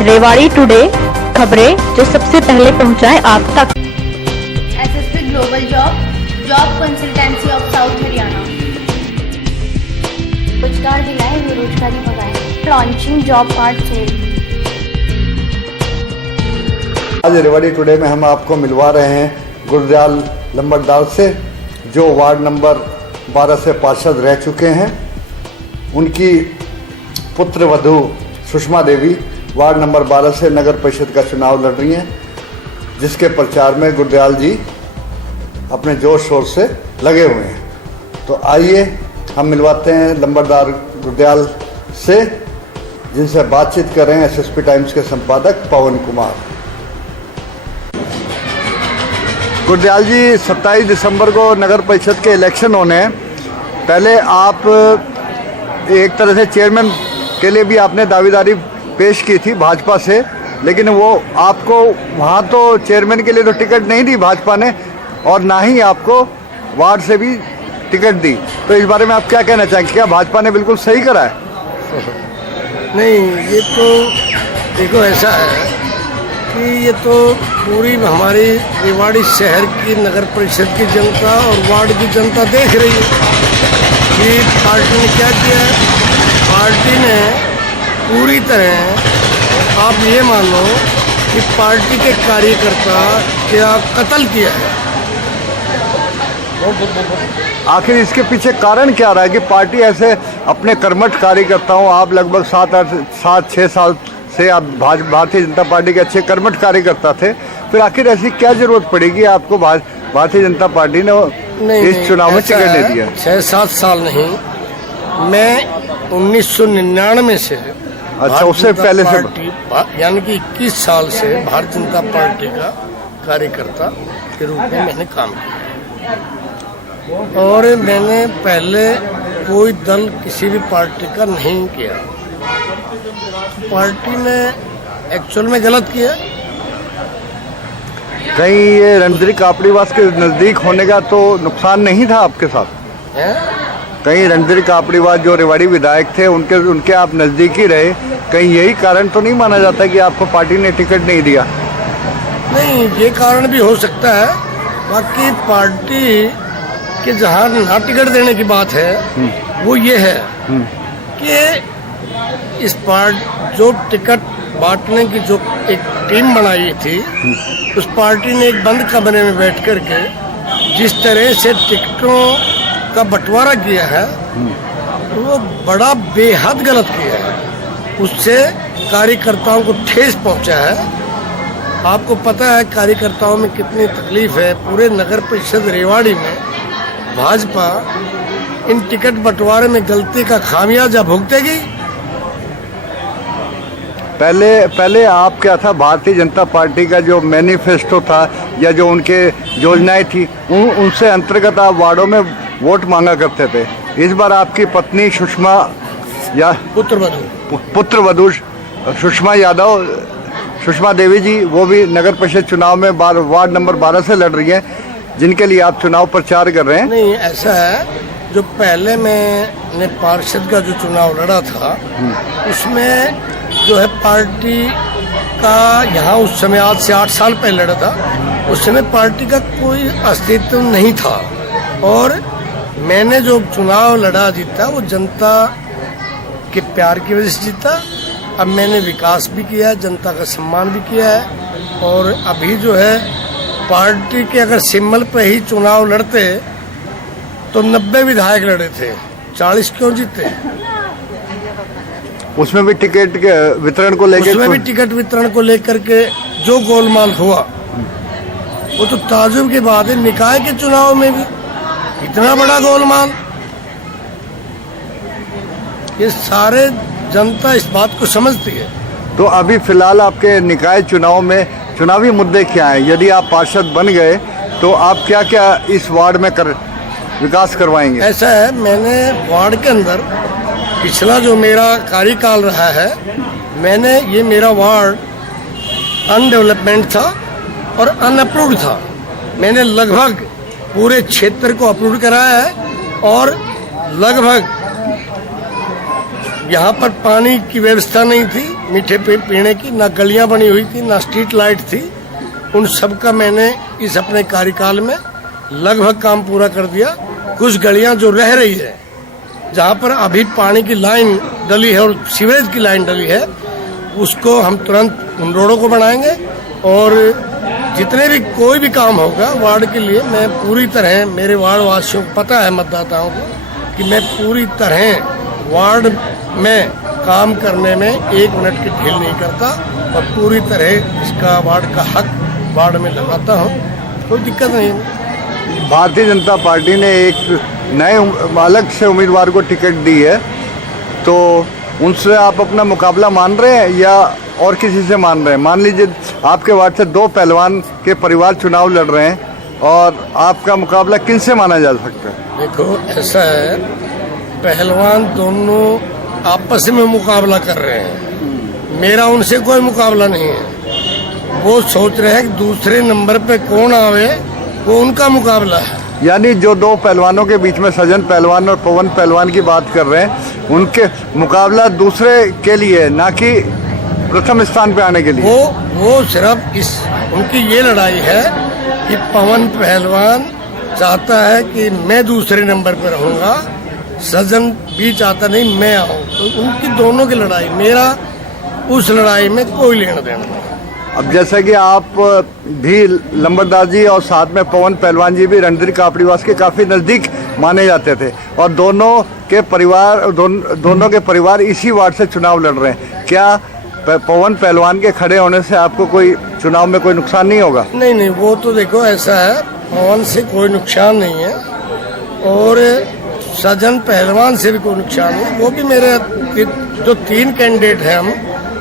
Rewari today, खबरें जो सबसे पहले पहुंचाए आप तक। SSP global job consultancy of south Haryana. रोजगार दिलाए, बेरोजगारी भगाए। Launching job card cell. आज रेवाड़ी टुडे में हम आपको मिलवा रहे हैं गुरदयाल लंबरदार से, जो वार्ड नंबर 12 से पार्षद रह चुके हैं। उनकी पुत्र वधू सुषमा देवी वार्ड नंबर 12 से नगर परिषद का चुनाव लड़ रही हैं, जिसके प्रचार में गुरदयाल जी अपने जोर शोर से लगे हुए हैं। तो आइए हम मिलवाते हैं लंबरदार गुरदयाल से, जिनसे बातचीत कर रहे हैं एसएसपी टाइम्स के संपादक पवन कुमार। गुरदयाल जी, 27 दिसंबर को नगर परिषद के इलेक्शन होने हैं। पहले आप एक तरह से चेयरमैन के लिए भी आपने दावेदारी पेश की थी भाजपा से, लेकिन वो आपको वहाँ तो चेयरमैन के लिए तो टिकट नहीं दी भाजपा ने, और ना ही आपको वार्ड से भी टिकट दी। तो इस बारे में आप क्या कहना चाहेंगे? क्या भाजपा ने बिल्कुल सही करा है? नहीं, ये तो देखो ऐसा है कि ये तो पूरी हमारी रेवाड़ी शहर की नगर परिषद की जनता और वार्ड की जनता देख रही है कि पार्टी ने क्या किया है। पार्टी ने पूरी तरह, आप ये मान लो कि पार्टी के कार्यकर्ता क्या कत्ल किया है। आखिर इसके पीछे कारण क्या रहा है कि पार्टी ऐसे अपने कर्मठ कार्यकर्ताओं, आप लगभग 7-6 साल से आप भारतीय जनता पार्टी के अच्छे कर्मठ कार्यकर्ता थे, फिर आखिर ऐसी क्या जरूरत पड़ेगी आपको भारतीय जनता पार्टी ने इस चुनाव में टिकट दे दिया? 6-7 साल नहीं, मैं 1999 से, अच्छा, उससे पहले से, यानी कि 21 साल से भारतीय जनता पार्टी का कार्यकर्ता के रूप में मैंने काम किया, और मैंने पहले कोई दल किसी भी पार्टी का नहीं किया। पार्टी ने एक्चुअल में गलत किया। कहीं ये रणधीर कापड़ीवास के नज़दीक होने का तो नुकसान नहीं था आपके साथ? कहीं रणधीर कापड़ीवास जो रेवाड़ी विधायक थे, उनके आप नज़दीकी रहे, कहीं यही कारण तो नहीं माना जाता कि आपको पार्टी ने टिकट नहीं दिया? नहीं, ये कारण भी हो सकता है। बाकी पार्टी के जहाँ ना टिकट देने की बात है वो ये है कि इस जो टिकट बांटने की जो एक टीम बनाई थी, उस पार्टी ने एक बंद कमरे में बैठ कर के जिस तरह से टिकटों का बंटवारा किया है, वो बड़ा बेहद गलत किया है। उससे कार्यकर्ताओं को ठेस पहुंचा है। आपको पता है कार्यकर्ताओं में कितनी तकलीफ है। पूरे नगर परिषद रेवाड़ी में भाजपा इन टिकट बंटवारे में गलती का खामियाजा भुगतेगी। पहले आप क्या था, भारतीय जनता पार्टी का जो मैनिफेस्टो था या जो उनके योजनाएं थी, उनसे अंतर्गत आप वार्डों में वोट मांगा करते थे। इस बार आपकी पत्नी सुषमा या पुत्रवधू सुषमा यादव, सुषमा देवी जी, वो भी नगर परिषद चुनाव में वार्ड नंबर 12 से लड़ रही हैं, जिनके लिए आप चुनाव प्रचार कर रहे हैं। नहीं, ऐसा है, जो पहले मैंने पार्षद का जो चुनाव लड़ा था, उसमें जो है पार्टी का, यहाँ उस समय आज से 8 साल पहले लड़ा था, उस समय पार्टी का कोई अस्तित्व नहीं था, और मैंने जो चुनाव लड़ा जीता वो जनता के प्यार की वजह से जीता। अब मैंने विकास भी किया है, जनता का सम्मान भी किया है, और अभी जो है पार्टी के अगर सिंबल पे ही चुनाव लड़ते तो 90 विधायक लड़े थे, 40 क्यों जीते? उसमें भी टिकट के वितरण को लेकर, उसमें भी टिकट वितरण को लेकर के जो गोलमाल हुआ, वो तो ताजुब की बात है। निकाय के चुनाव में भी इतना बड़ा गोलमाल, ये सारे जनता इस बात को समझती है। तो अभी फिलहाल आपके निकाय चुनाव में चुनावी मुद्दे क्या हैं? यदि आप पार्षद बन गए तो आप क्या क्या इस वार्ड में विकास करवाएंगे? ऐसा है, मैंने वार्ड के अंदर पिछला जो मेरा कार्यकाल रहा है, ये मेरा वार्ड अनडेवलपमेंट था और अनअप्रूव्ड था। मैंने लगभग पूरे क्षेत्र को अप्रूव कराया है, और लगभग यहाँ पर पानी की व्यवस्था नहीं थी, मीठे पीने की, ना गलियां बनी हुई थी, ना स्ट्रीट लाइट थी। उन सब का मैंने इस अपने कार्यकाल में लगभग काम पूरा कर दिया। कुछ गलियां जो रह रही है, जहाँ पर अभी पानी की लाइन डली है और सीवरेज की लाइन डली है, उसको हम तुरंत उन रोडों को बनाएंगे। और जितने भी कोई भी काम होगा वार्ड के लिए, मैं पूरी तरह, मेरे वार्ड वासियों को पता है, मतदाताओं को, कि मैं पूरी तरह वार्ड में काम करने में 1 मिनट की ढील नहीं करता और पूरी तरह इसका वार्ड का हक वार्ड में लगाता हूँ। कोई दिक्कत नहीं है। भारतीय जनता पार्टी ने एक नए अलग से उम्मीदवार को टिकट दी है, तो उनसे आप अपना मुकाबला मान रहे हैं या और किसी से मान रहे हैं? मान लीजिए आपके वार्ड से 2 पहलवान के परिवार चुनाव लड़ रहे हैं और आपका मुकाबला किन से माना जा सकता है? देखो, ऐसा है, पहलवान दोनों आपस में मुकाबला कर रहे हैं, मेरा उनसे कोई मुकाबला नहीं है। वो सोच रहे हैं कि दूसरे नंबर पे कौन आवे, वो उनका मुकाबला है। यानी जो 2 पहलवानों के बीच में सजन पहलवान और पवन पहलवान की बात कर रहे हैं, उनके मुकाबला दूसरे के लिए, ना कि प्रथम स्थान पे आने के लिए। वो सिर्फ उनकी ये लड़ाई है कि पवन पहलवान चाहता है कि मैं दूसरे नंबर पे रहूंगा, सजन भी चाहता नहीं मैं आऊँ। तो उनकी दोनों की लड़ाई, मेरा उस लड़ाई में कोई लेना देना नहीं। अब जैसे कि आप भी लंबरदार जी और साथ में पवन पहलवान जी भी रणधीर कापड़ीवास के काफ़ी नज़दीक माने जाते थे और दोनों के परिवार इसी वार्ड से चुनाव लड़ रहे हैं। क्या पवन पहलवान के खड़े होने से आपको कोई चुनाव में कोई नुकसान नहीं होगा? नहीं, वो तो देखो ऐसा है, पवन से कोई नुकसान नहीं है और सजन पहलवान से भी कोई नुकसान नहीं। वो भी मेरे जो 3 कैंडिडेट हैं, हम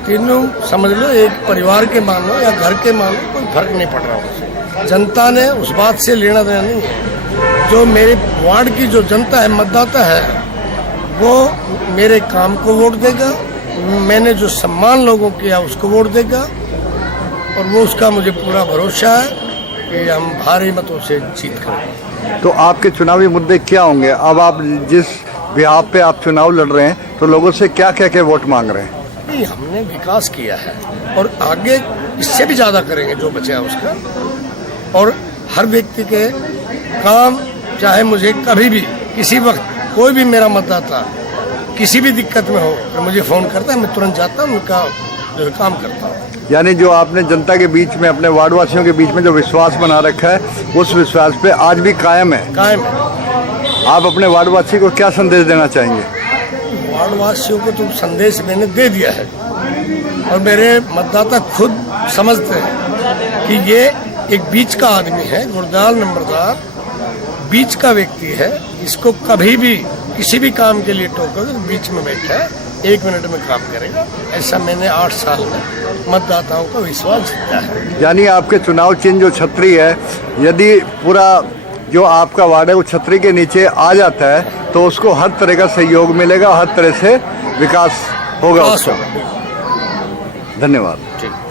तीनों समझ लो एक परिवार के मानो या घर के मानो, कोई फर्क नहीं पड़ रहा उससे। जनता ने उस बात से लेना देना नहीं है। जो मेरे वार्ड की जो जनता है, मतदाता है, वो मेरे काम को वोट देगा, मैंने जो सम्मान लोगों किया उसको वोट देगा और वो उसका मुझे पूरा भरोसा है कि हम भारी मतों से जीत करेंगे। तो आपके चुनावी मुद्दे क्या होंगे? अब आप जिस बिहार पे आप चुनाव लड़ रहे हैं, तो लोगों से क्या कह के वोट मांग रहे हैं? नहीं, हमने विकास किया है और आगे इससे भी ज़्यादा करेंगे जो बचा है उसका। और हर व्यक्ति के काम, चाहे मुझे कभी भी किसी वक्त कोई भी मेरा मतदाता किसी भी दिक्कत में हो तो मुझे फ़ोन करता है, मैं तुरंत जाता हूँ, उनका जो काम करता हूँ। यानी जो आपने जनता के बीच में, अपने वार्डवासियों के बीच में जो विश्वास बना रखा है, उस विश्वास पे आज भी कायम है। आप अपने वार्डवासी को क्या संदेश देना चाहेंगे? वार्डवासियों को तो संदेश मैंने दे दिया है और मेरे मतदाता खुद समझते हैं कि ये एक बीच का आदमी है। गुरदयाल नंबरदार बीच का व्यक्ति है, इसको कभी भी किसी भी काम के लिए टोकोगे तो बीच में बैठा है, 1 मिनट में काम करेगा। ऐसा मैंने 8 साल में मतदाताओं का विश्वास जीता है। यानी आपके चुनाव चिन्ह जो छतरी है, यदि पूरा जो आपका वार्ड है वो छतरी के नीचे आ जाता है तो उसको हर तरह का सहयोग मिलेगा, हर तरह से विकास होगा उसका। धन्यवाद। ठीक।